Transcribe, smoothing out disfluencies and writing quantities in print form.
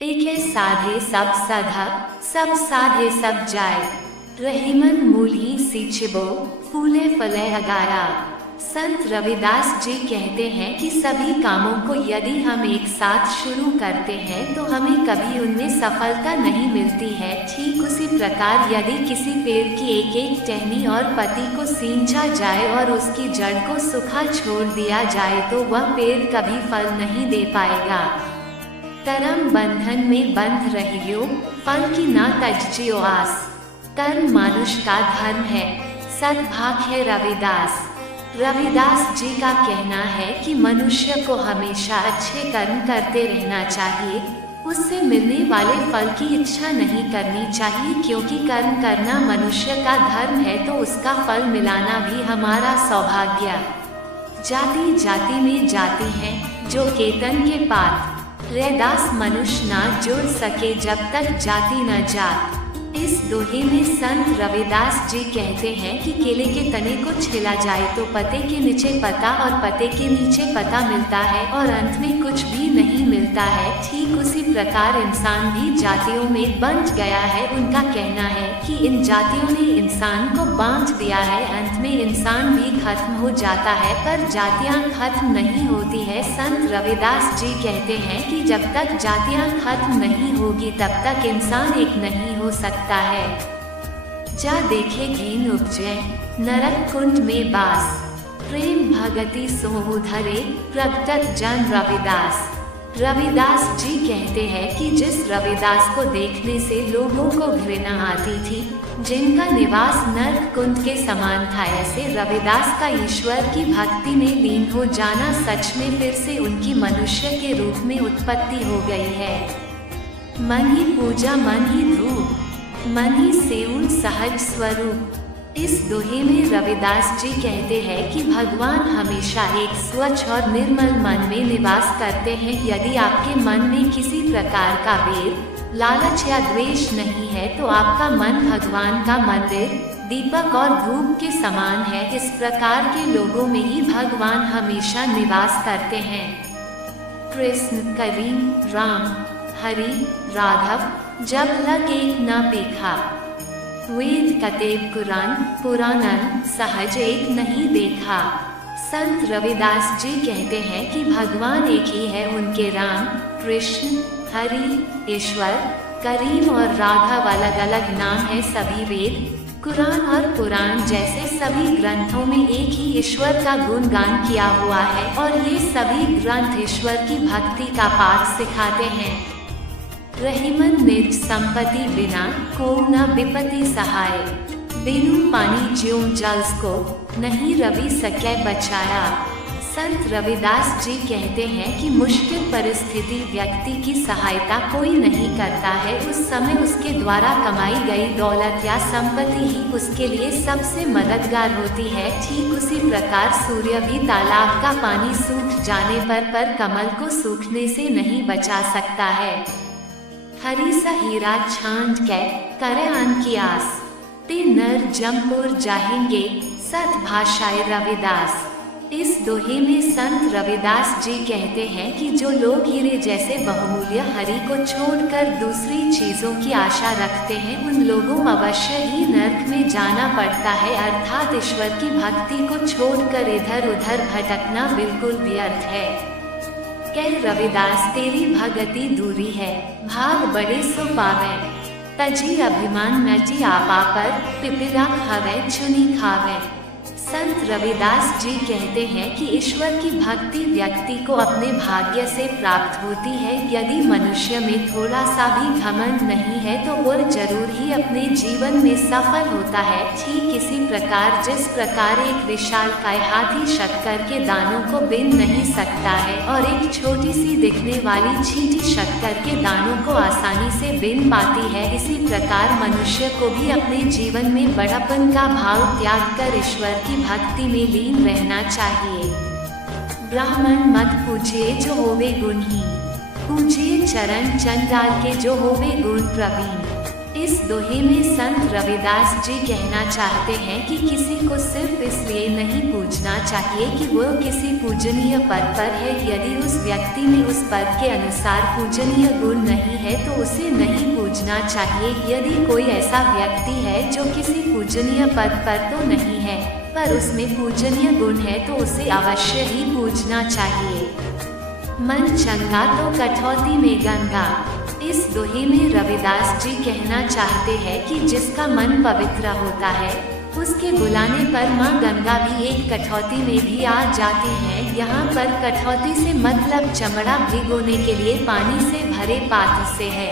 एक है साधे सब साधक, सब साधे सब जाय। रहीमन मूल ही सींचबो, फूले फले अगारा। संत रविदास जी कहते हैं कि सभी कामों को यदि हम एक साथ शुरू करते हैं तो हमें कभी उनमें सफलता नहीं मिलती है। ठीक उसी प्रकार यदि किसी पेड़ की एक एक टहनी और पत्ती को सींचा जाए और उसकी जड़ को सूखा छोड़ दिया जाए तो वह पेड़ कभी फल नहीं दे पाएगा। कर्म बंधन में बंध रहियो, फल की ना तज्जियो आस। कर्म मानुष का धर्म है, सद्भाग है रविदास। रविदास जी का कहना है कि मनुष्य को हमेशा अच्छे कर्म करते रहना चाहिए, उससे मिलने वाले फल की इच्छा नहीं करनी चाहिए, क्योंकि कर्म करना मनुष्य का धर्म है तो उसका फल मिलाना भी हमारा सौभाग्य। जाति जाति में जाति है जो केतन के पात, रैदास मनुष्य ना जुड़ सके जब तक जाति न जात। इस दोहे में संत रविदास जी कहते हैं कि केले के तने को छिला जाए तो पत्ते के नीचे पत्ता और पत्ते के नीचे पत्ता मिलता है और अंत में कुछ भी नहीं मिलता है। ठीक उसी प्रकार इंसान भी जातियों में बंट गया है। उनका कहना है कि इन जातियों ने इंसान को बांट दिया है, अंत में इंसान भी खत्म हो जाता है, पर जातियां खत्म नहीं होती है। संत रविदास जी कहते हैं कि जब तक जातियां खत्म नहीं होगी तब तक इंसान एक नहीं हो सकता है। जा देखे घेन उपजे, नरक कुंड में बास। प्रेम भगति सोहु धरे, प्रगटत जन रविदास। रविदास जी कहते हैं कि जिस रविदास को देखने से लोगों को घृणा आती थी, जिनका निवास नरक कुंड के समान था, ऐसे रविदास का ईश्वर की भक्ति में लीन हो जाना सच में फिर से उनकी मनुष्य के रूप में उत्पत्ति हो गई है। मन ही पूजा मन ही धूप, मन ही सेवन सहज स्वरूप। इस दोहे में रविदास जी कहते हैं कि भगवान हमेशा एक स्वच्छ और निर्मल मन में निवास करते हैं। यदि आपके मन में किसी प्रकार का वेर, लालच या द्वेष नहीं है तो आपका मन भगवान का मंदिर, दीपक और धूप के समान है। इस प्रकार के लोगों में ही भगवान हमेशा निवास करते हैं। कृष्ण, करीम, राम, हरि, राघव, जब लग एक न पेखा। वेद कतेब कुरान, पुराणन सहज एक नहीं देखा। संत रविदास जी कहते हैं कि भगवान एक ही है। उनके राम, कृष्ण, हरि, ईश्वर, करीम और राघव अलग अलग नाम है। सभी वेद, कुरान और पुराण जैसे सभी ग्रंथों में एक ही ईश्वर का गुणगान किया हुआ है और ये सभी ग्रंथ ईश्वर की भक्ति का पाठ सिखाते हैं। रहीमन निज संपत्ति बिना को न विपत्ति सहाय। बिनु पानी ज्यों जल्स को नहीं रवि सकै बचाया। संत रविदास जी कहते हैं कि मुश्किल परिस्थिति व्यक्ति की सहायता कोई नहीं करता है, उस समय उसके द्वारा कमाई गई दौलत या संपत्ति ही उसके लिए सबसे मददगार होती है। ठीक उसी प्रकार सूर्य भी तालाब का पानी सूख जाने पर कमल को सूखने से नहीं बचा सकता है। हरी सा हीरा छांट के करे आन की आस, ते नर जमपुर जाहेंगे सद्भाषाए रविदास। इस दोहे में संत रविदास जी कहते हैं कि जो लोग हीरे जैसे बहुमूल्य हरि को छोड़कर दूसरी चीजों की आशा रखते हैं, उन लोगों अवश्य ही नरक में जाना पड़ता है। अर्थात ईश्वर की भक्ति को छोड़कर इधर उधर भटकना बिल्कुल व्यर्थ है। कह रविदास तेरी भगति दूरी है, भाग बड़े सो पावे। तजी अभिमान नची आपा पर, पिपिरा खावे चुनी खावे। संत रविदास जी कहते हैं कि ईश्वर की भक्ति व्यक्ति को अपने भाग्य से प्राप्त होती है। यदि मनुष्य में थोड़ा सा भी घमंड नहीं है तो वह जरूर ही अपने जीवन में सफल होता है। ठीक इसी प्रकार जिस प्रकार एक विशालकाय हाथी शक्कर के दानों को बीन नहीं सकता है और एक छोटी सी दिखने वाली चींटी शक्कर के दानों को आसानी से बीन पाती है, इसी प्रकार मनुष्य को भी अपने जीवन में बड़प्पन का भाव त्याग कर ईश्वर की भक्ति में लीन रहना चाहिए। ब्राह्मण मत पूछिए जो होवे गुणहीन, पूछिए चरण चंडाल के जो होवे गुण प्रवीण। इस दोहे में संत रविदास जी कहना चाहते हैं कि किसी को सिर्फ इसलिए नहीं पूजना चाहिए कि वो किसी पूजनीय पद पर है। यदि उस व्यक्ति में उस पद के अनुसार पूजनीय गुण नहीं है तो उसे नहीं पूजना चाहिए। यदि कोई ऐसा व्यक्ति है जो किसी पूजनीय पद पर तो नहीं है पर उसमें पूजनीय गुण है तो उसे अवश्य ही पूजना चाहिए। मन चंगा तो कठौती में गंगा। इस दोहे में रविदास जी कहना चाहते हैं कि जिसका मन पवित्र होता है उसके बुलाने पर माँ गंगा भी एक कठौती में भी आ जाती हैं। यहाँ पर कठौती से मतलब चमड़ा भिगोने के लिए पानी से भरे पात्र से है।